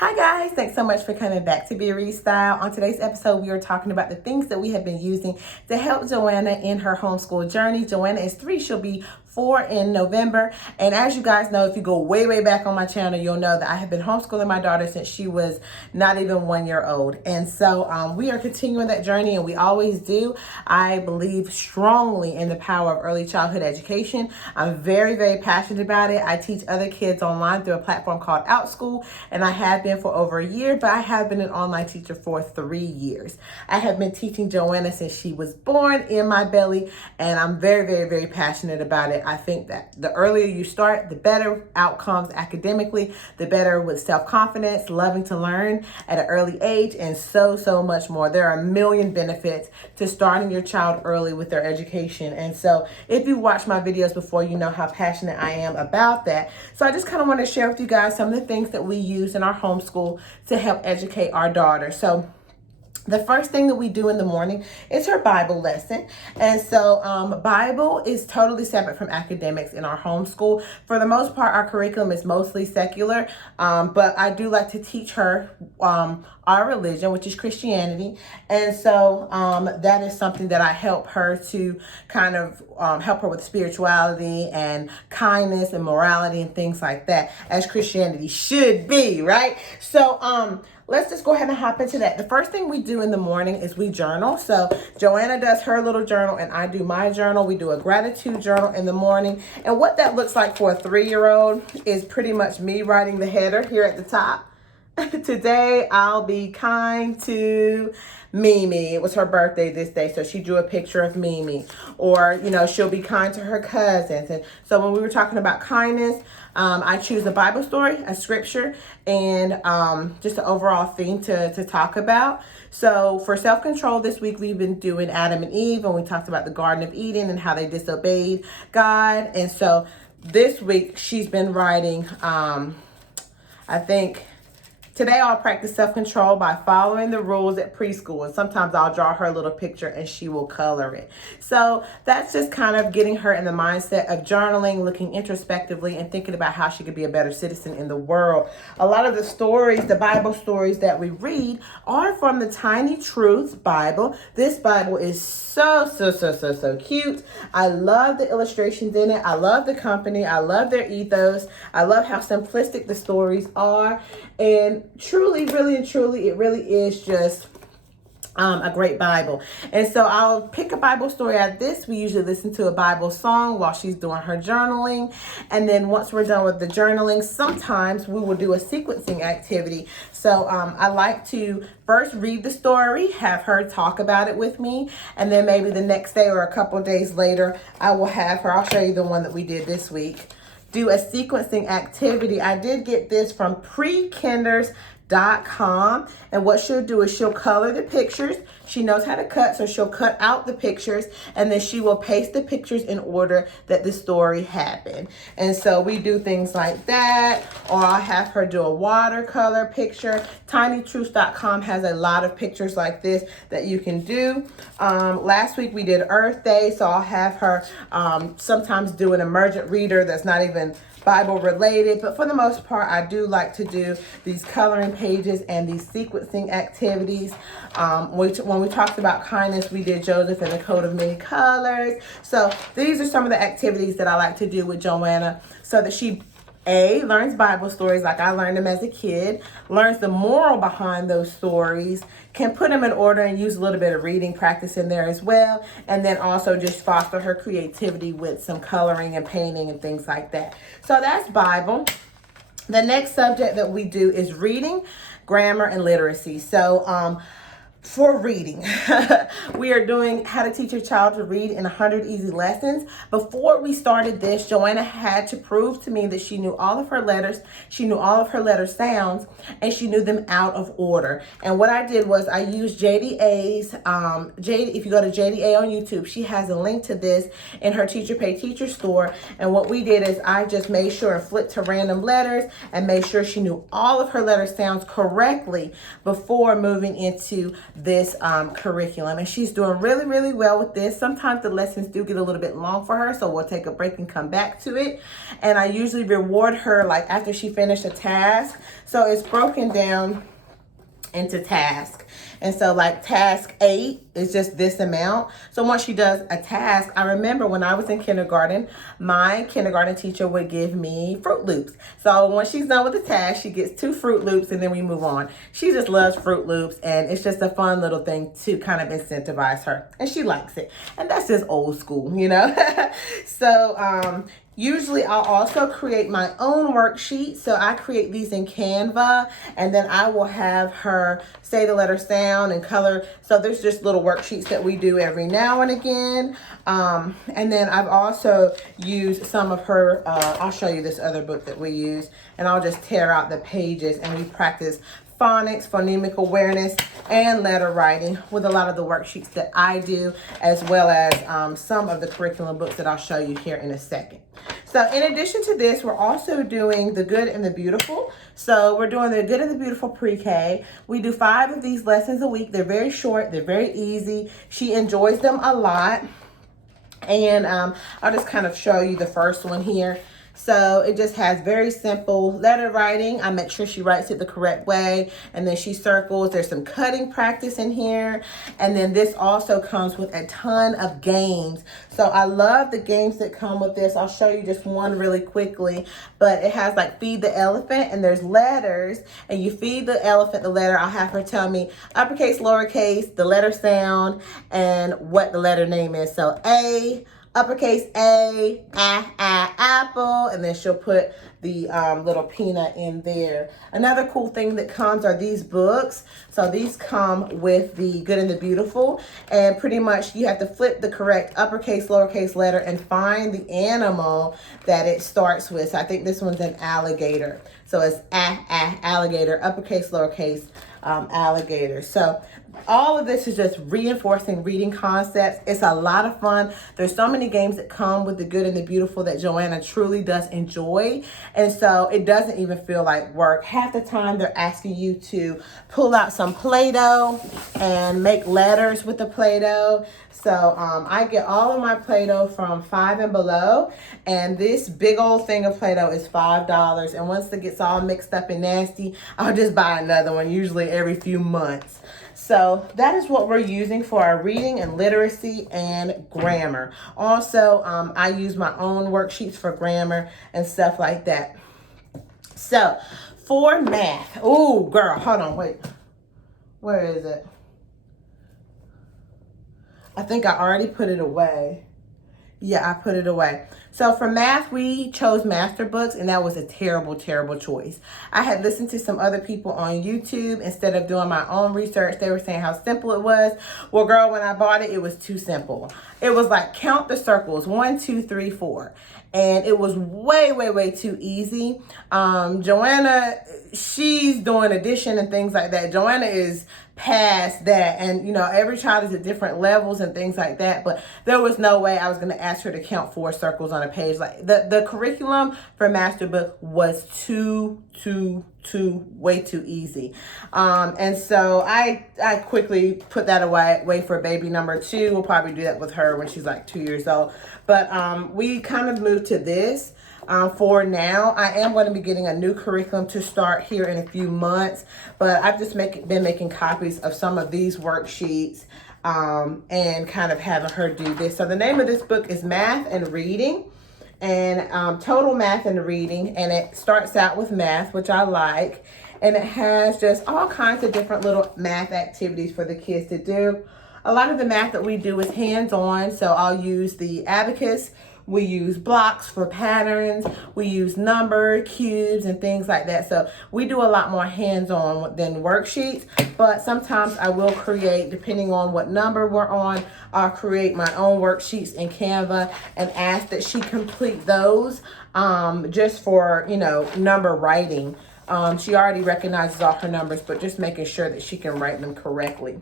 Hi guys, thanks so much for coming back to Be Style. On today's episode, we are talking about the things that we have been using to help Joanna in her homeschool journey. Joanna is 3, she'll be 4 in November. And as you guys know, if you go way back on my channel, you'll know that I have been homeschooling my daughter since she was not even 1 year old. And so we are continuing that journey, and we always do. I believe strongly in the power of early childhood education. I'm very passionate about it. I teach other kids online through a platform called OutSchool, and I have been for over a year, but I have been an online teacher for 3 years. I have been teaching Joanna since she was born in my belly, and I'm very passionate about it. I think that the earlier you start, the better outcomes academically, the better with self-confidence, loving to learn at an early age, and so much more. There are a million benefits to starting your child early with their education. And so if you watched my videos before, you know how passionate I am about that. So I just kind of want to share with you guys some of the things that we use in our homeschool to help educate our daughter. So the first thing that we do in the morning is her Bible lesson. And so Bible is totally separate from academics in our homeschool. For the most part, our curriculum is mostly secular, but I do like to teach her our religion, which is Christianity. And so that is something that I help her to kind of help her with spirituality and kindness and morality and things like that, as Christianity should be, right? So let's just go ahead and hop into that. The first thing we do in the morning is we journal. So Joanna does her little journal and I do my journal. We do a gratitude journal in the morning. And what that looks like for a 3-year-old is pretty much me writing the header here at the top. Today, I'll be kind to Mimi. It was her birthday this day, so she drew a picture of Mimi. Or, you know, she'll be kind to her cousins. And so when we were talking about kindness, I choose a Bible story, a scripture, and just an overall theme to talk about. So for self-control this week, we've been doing Adam and Eve, and we talked about the Garden of Eden and how they disobeyed God. And so this week, she's been writing, I think, today I'll practice self-control by following the rules at preschool. And sometimes I'll draw her a little picture and she will color it. So that's just kind of getting her in the mindset of journaling, looking introspectively, and thinking about how she could be a better citizen in the world. A lot of the stories, the Bible stories that we read, are from the Tiny Truths Bible. This Bible is so cute. I love the illustrations in it. I love the company. I love their ethos. I love how simplistic the stories are. And truly, it really is just a great Bible. And so I'll pick a Bible story out of this. We usually listen to a Bible song while she's doing her journaling. And then once we're done with the journaling, sometimes we will do a sequencing activity. So I like to first read the story, have her talk about it with me, and then maybe the next day or a couple of days later, I will have her, I'll show you the one that we did this week, do a sequencing activity. I did get this from prekinders.com, and what she'll do is she'll color the pictures. She knows how to cut, so she'll cut out the pictures, and then she will paste the pictures in order that the story happened. And so we do things like that, or I'll have her do a watercolor picture. tinytruths.com has a lot of pictures like this that you can do. Last week we did Earth Day, so I'll have her sometimes do an emergent reader that's not even Bible related, but for the most part, I do like to do these coloring pages and these sequencing activities. When we talked about kindness, we did Joseph and the coat of many colors. So these are some of the activities that I like to do with Joanna so that she learns Bible stories like I learned them as a kid, learns the moral behind those stories, can put them in order and use a little bit of reading practice in there as well, and then also just foster her creativity with some coloring and painting and things like that. So that's Bible. The next subject that we do is reading, grammar, and literacy. So for reading, we are doing how to teach your child to read in 100 easy lessons. Before we started this, Joanna had to prove to me that she knew all of her letters, she knew all of her letter sounds, and she knew them out of order. And what I did was I used JDA's, if you go to JDA on YouTube, she has a link to this in her Teacher Pay Teacher store. And what we did is I just made sure and flipped to random letters and made sure she knew all of her letter sounds correctly before moving into this curriculum, and she's doing really, really well with this. Sometimes the lessons do get a little bit long for her, so we'll take a break and come back to it. And I usually reward her like after she finished a task. So it's broken down into task. And so like task 8 is just this amount. So once she does a task, I remember when I was in kindergarten, my kindergarten teacher would give me Fruit Loops. So when she's done with the task, she gets 2 Fruit Loops and then we move on. She just loves Fruit Loops, and it's just a fun little thing to kind of incentivize her, and she likes it. And that's just old school, you know. So usually I'll also create my own worksheet. So I create these in Canva, and then I will have her say the letter sound and color. So there's just little worksheets that we do every now and again. And then I've also used some of her, I'll show you this other book that we use, and I'll just tear out the pages, and we practice phonics, phonemic awareness, and letter writing with a lot of the worksheets that I do, as well as some of the curriculum books that I'll show you here in a second. So in addition to this, we're also doing the Good and the Beautiful. So we're doing the Good and the Beautiful pre-K. We do 5 of these lessons a week. They're very short. They're very easy. She enjoys them a lot. And I'll just kind of show you the first one here. So it just has very simple letter writing. I make sure she writes it the correct way, and then she circles. There's some cutting practice in here. And then this also comes with a ton of games. So I love the games that come with this. I'll show you just one really quickly, but it has like feed the elephant, and there's letters, and you feed the elephant the letter. I'll have her tell me uppercase, lowercase, the letter sound, and what the letter name is. So A, uppercase A, apple, and then she'll put the little peanut in there. Another cool thing that comes are these books. So these come with the Good and the Beautiful, and pretty much you have to flip the correct uppercase, lowercase letter and find the animal that it starts with. So I think this one's an alligator. So it's alligator, uppercase, lowercase, alligator. So all of this is just reinforcing reading concepts. It's a lot of fun. There's so many games that come with the Good and the Beautiful that Joanna truly does enjoy. And so it doesn't even feel like work. Half the time they're asking you to pull out some Play-Doh and make letters with the Play-Doh. So I get all of my Play-Doh from 5 and Below, and this big old thing of Play-Doh is $5. And once it gets all mixed up and nasty, I'll just buy another one, usually every few months. So that is what we're using for our reading and literacy and grammar. Also, I use my own worksheets for grammar and stuff like that. So for math, oh girl, hold on, wait. Where is it? I think I already put it away. Yeah, I put it away. So for math, we chose master books, and that was a terrible, terrible choice. I had listened to some other people on YouTube. Instead of doing my own research, they were saying how simple it was. Well, girl, when I bought it, it was too simple. It was like count the circles, 1, 2, 3, 4. And it was way, way, way too easy. Joanna, she's doing addition and things like that. Joanna is past that, and you know, every child is at different levels and things like that, but there was no way I was going to ask her to count 4 circles on a page. Like the curriculum for master book was way too easy. And so I quickly put that away for baby number 2. We'll probably do that with her when she's like 2 years old. But we kind of moved to this. For now, I am going to be getting a new curriculum to start here in a few months, but I've just been making copies of some of these worksheets and kind of having her do this. So the name of this book is Math and Reading, and Total Math and Reading, and it starts out with math, which I like, and it has just all kinds of different little math activities for the kids to do. A lot of the math that we do is hands-on, so I'll use the abacus. We use blocks for patterns. We use number, cubes, and things like that. So we do a lot more hands-on than worksheets, but sometimes I will create, depending on what number we're on, I'll create my own worksheets in Canva and ask that she complete those just for, you know, number writing. She already recognizes all her numbers, but just making sure that she can write them correctly.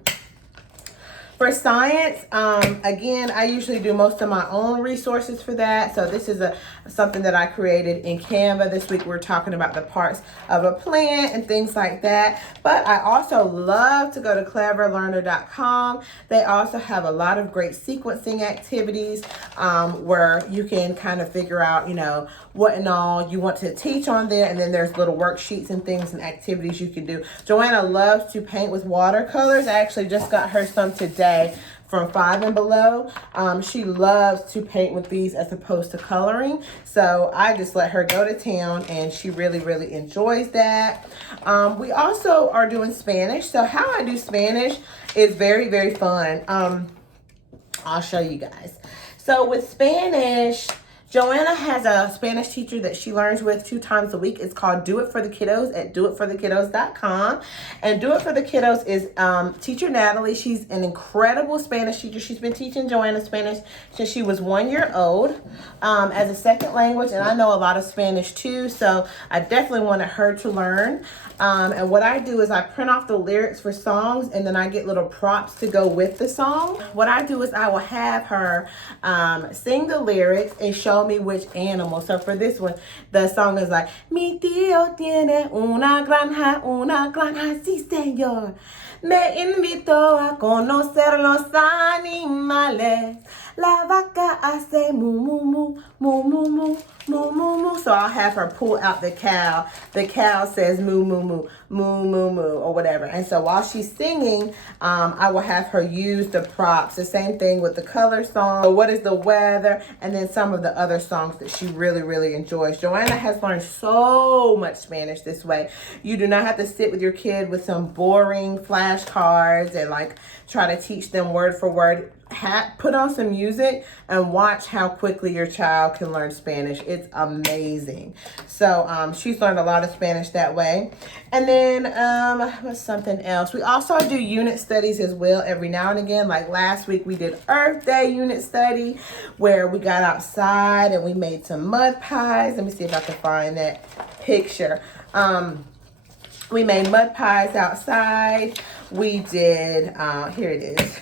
For science, again, I usually do most of my own resources for that. So this is something that I created in Canva. This week we're talking about the parts of a plant and things like that. But I also love to go to cleverlearner.com. They also have a lot of great sequencing activities where you can kind of figure out, what and all you want to teach on there. And then there's little worksheets and things and activities you can do. Joanna loves to paint with watercolors. I actually just got her some today from 5 and Below. She loves to paint with these as opposed to coloring. So I just let her go to town and she really, really enjoys that. We also are doing Spanish. So how I do Spanish is very, very fun. I'll show you guys. So with Spanish, Joanna has a Spanish teacher that she learns with 2 times a week. It's called Do It For The Kiddos at doitforthekiddos.com. And Do It For The Kiddos is teacher Natalie. She's an incredible Spanish teacher. She's been teaching Joanna Spanish since she was 1 year old as a second language. And I know a lot of Spanish too, so I definitely wanted her to learn. And what I do is I print off the lyrics for songs and then I get little props to go with the song. What I do is I will have her sing the lyrics and show me which animal. So for this one, the song is like, Mi tío tiene una granja, sí señor. Me invitó a conocer los animales. La vaca hace mu, mu, mu, mu, mu, mu. Moo, moo, moo. So I'll have her pull out the cow. The cow says moo, moo, moo, moo, moo, moo, or whatever. And so while she's singing, I will have her use the props. The same thing with the color song. So what is the weather? And then some of the other songs that she really, really enjoys. Joanna has learned so much Spanish this way. You do not have to sit with your kid with some boring flashcards and try to teach them word for word. Put on some music and watch how quickly your child can learn Spanish. It's amazing. So she's learned a lot of Spanish that way. And then what's something else? We also do unit studies as well every now and again. Like last week we did Earth Day unit study where we got outside and we made some mud pies. Let me see if I can find that picture. We made mud pies outside. We did, here it is.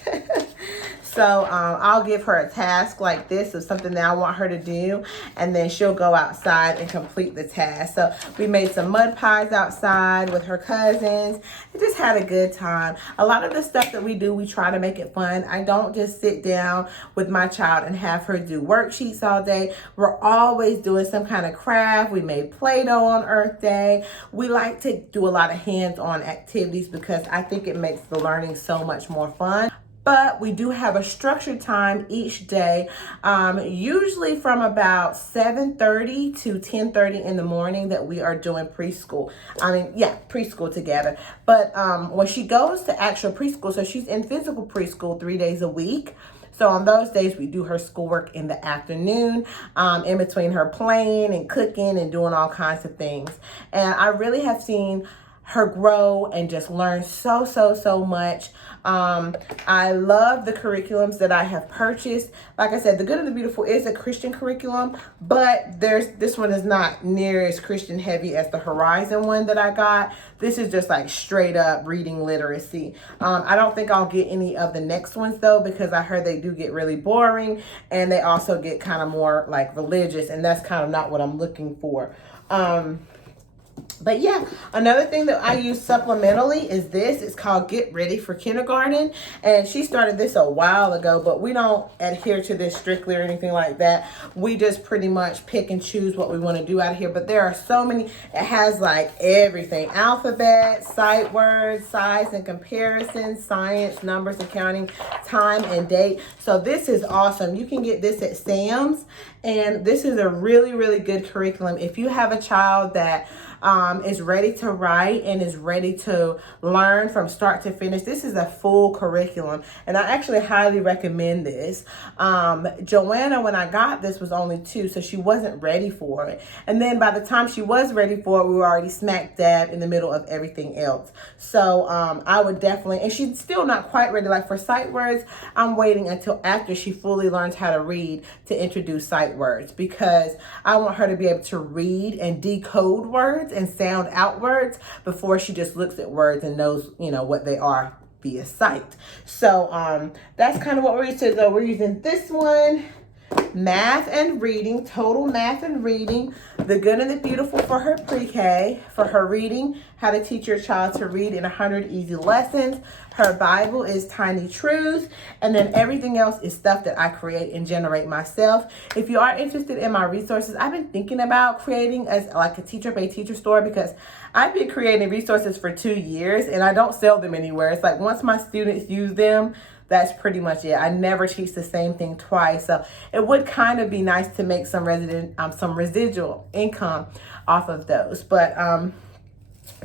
So I'll give her a task like this of something that I want her to do, and then she'll go outside and complete the task. So we made some mud pies outside with her cousins and just had a good time. A lot of the stuff that we do, we try to make it fun. I don't just sit down with my child and have her do worksheets all day. We're always doing some kind of craft. We made Play-Doh on Earth Day. We like to do a lot of hands-on activities because I think it makes the learning so much more fun. But we do have a structured time each day, usually from about 7:30 to 10:30 in the morning that we are doing preschool. Preschool together. But when she goes to actual preschool, so she's in physical preschool 3 days a week. So on those days, we do her schoolwork in the afternoon, in between her playing and cooking and doing all kinds of things. And I really have seen her grow and just learn so much. I love the curriculums that I have purchased. Like I said, The Good and the Beautiful is a Christian curriculum, but this one is not near as Christian heavy as the Horizon one that I got. This is just straight up reading literacy. I don't think I'll get any of the next ones though, because I heard they do get really boring and they also get kind of more religious, and that's kind of not what I'm looking for. But yeah, another thing that I use supplementally is this. It's called Get Ready for Kindergarten. And she started this a while ago, but we don't adhere to this strictly or anything like that. We just pretty much pick and choose what we want to do out of here. But there are so many. It has everything. Alphabet, sight words, size and comparison, science, numbers and counting, time and date. So this is awesome. You can get this at Sam's. And this is a really, really good curriculum. If you have a child that is ready to write and is ready to learn from start to finish, this is a full curriculum. And I actually highly recommend this. Joanna, when I got this, was only 2, so she wasn't ready for it. And then by the time she was ready for it, we were already smack dab in the middle of everything else. So I would definitely, and she's still not quite ready. For sight words, I'm waiting until after she fully learns how to read to introduce sight words, because I want her to be able to read and decode words and sound out words before she just looks at words and knows, what they are via sight. So that's kind of what we're using. So we're using this one, Math and Reading, Total Math and Reading, The Good and the Beautiful for her pre-K, for her reading, How to Teach Your Child to Read in 100 Easy Lessons. Her Bible is Tiny Truths, and then everything else is stuff that I create and generate myself. If you are interested in my resources, I've been thinking about creating as like a teacher pay teacher store, because I've been creating resources for 2 years and I don't sell them anywhere. It's like once my students use them, that's pretty much it. I never teach the same thing twice. So it would kind of be nice to make some residual income off of those. But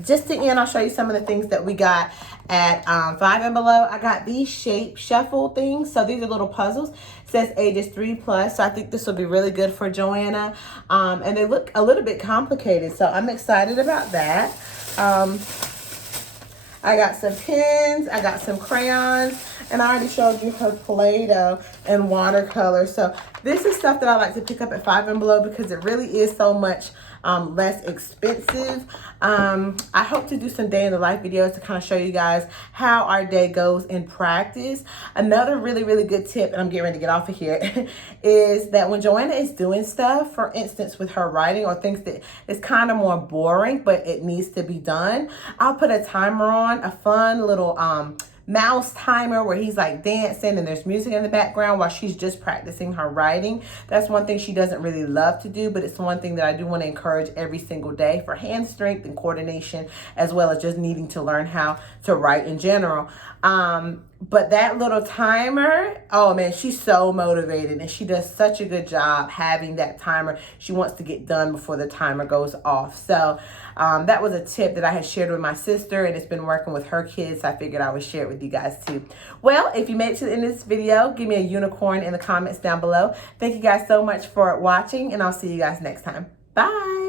just to end, I'll show you some of the things that we got at 5 and Below. I got these shape shuffle things. So these are little puzzles. It says ages 3+. So I think this will be really good for Joanna. And they look a little bit complicated. So I'm excited about that. I got some pens, I got some crayons, and I already showed you her Play-Doh and watercolor. So this is stuff that I like to pick up at 5 and Below because it really is so much less expensive. I hope to do some day in the life videos to kind of show you guys how our day goes in practice. Another really, really good tip, and I'm getting ready to get off of here, is that when Joanna is doing stuff, for instance, with her writing or things that is kind of more boring, but it needs to be done, I'll put a timer on, a fun little mouse timer where he's like dancing and there's music in the background while she's just practicing her writing. That's one thing she doesn't really love to do, but it's one thing that I do want to encourage every single day for hand strength and coordination, as well as just needing to learn how to write in general. But that little timer, oh man, she's so motivated and she does such a good job having that timer. She wants to get done before the timer goes off. So that was a tip that I had shared with my sister, and it's been working with her kids. So I figured I would share it with you guys too. Well, if you made it to the end of this video, give me a unicorn in the comments down below. Thank you guys so much for watching, and I'll see you guys next time. Bye.